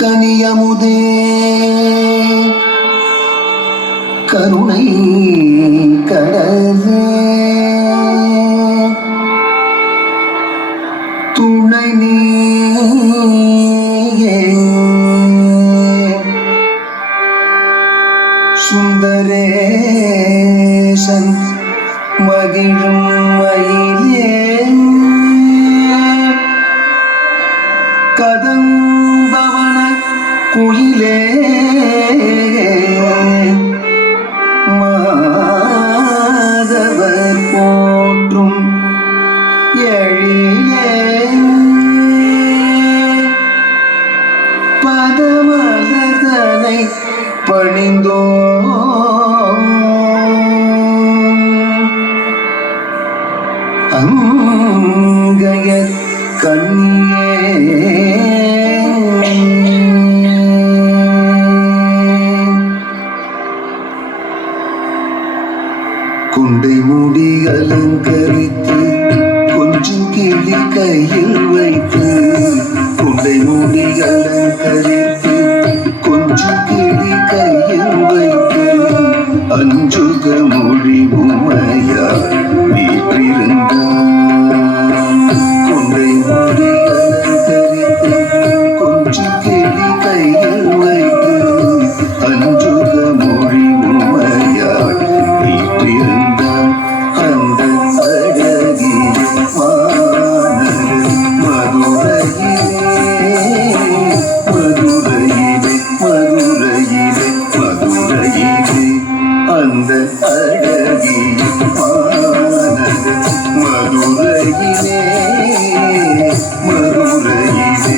கனியமுதே கருணை கடலே துணை நீயே சுந்தரேசன் மகிழும் மயிலே கதம்பவன குயிலே மாதவர் போற்றும் எழிலே பதமலதனை பணிந்தோ அங்கய கண்ணியே குண்டை மூடி அலங்கரித்து கொஞ்சம் கிளி கையில் வைத்து குண்டை மூடி அலங்கரித்து கொஞ்சம் கிளி கையில் வைத்து அஞ்சுக மொழி உமையா வீற்றிருந்தான் குண்டை மூடி அலங்கரித்து கொஞ்சம் கிளி கையில் வைத்து அஞ்சுக மொழி உமையா வீற்றிருந்தான் அந்த அழகி மாநகர் மதுரையிலே அந்த அழகி மாநகர் மதுரையிலே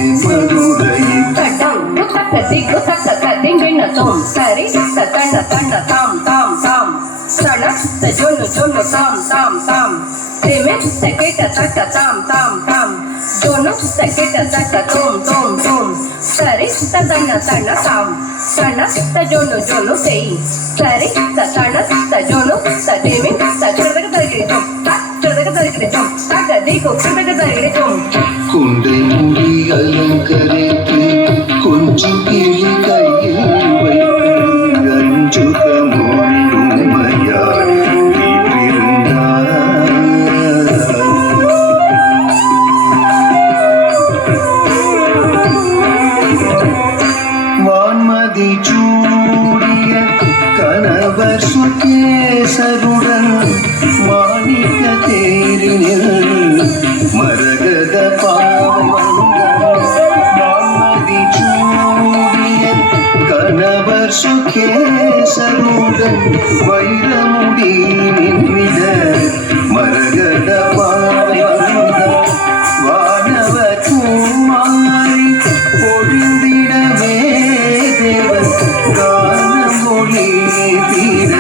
சரி தன தன தாம் தாம் தாம் சன ஜொன்னு ஜொன்னு தாம் தாம் தாம் திமே தகேட்ட தட்ட தாம் தாம் தாம் ஜொன்னு தகேட்ட தட்ட தோம் தோம் தோம் சரி தன தன தாம் சன ஜொன்னு ஜொன்னு தேய் சரி தன ஜொன்னு திமே தச்சரதக தரிகிட்டோம் தச்சரதக தரிகிட்டோம் தகதிகோ தகதக தரிகிட்டோம் குண்டை மூடி அலங்கரித்து கொஞ்சம் கிளி கையில் வைத்து அஞ்சுக மொழி உமையாள் வீற்றிருந்தார் வான்மதி சூடிய கணவர் சுகேசருடன் மாணிக்க தேரினில் மரகத பாவை வந்தார் வான்மதி சூடிய கணவர் சுகேசருடன் வைரமுடி நின்றிட மரகத பாவை வந்தார் வானவ குமாரி பொழிந்திடவே தேவன் கான மொழி தீர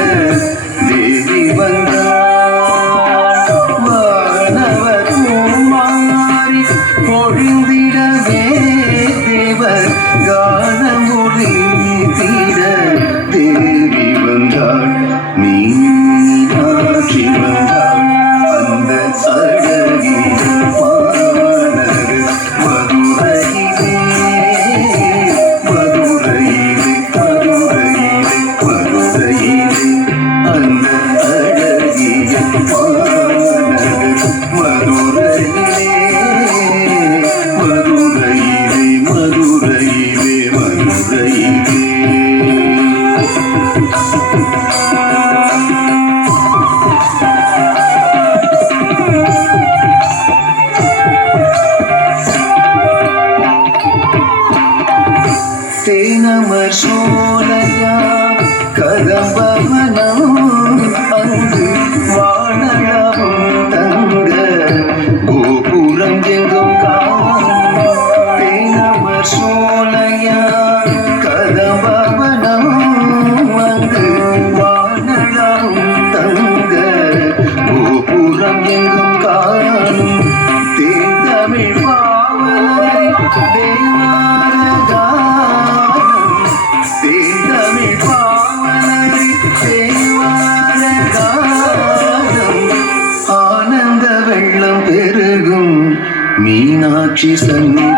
தேவி வந்தார் வானவ குமாரி பொழிந்திடவே தேவன் கான மொழி தீர தேவி வந்தாள் மீனாட்சி வந்தாள் அந்த அழ சாட்சி சந்நிதி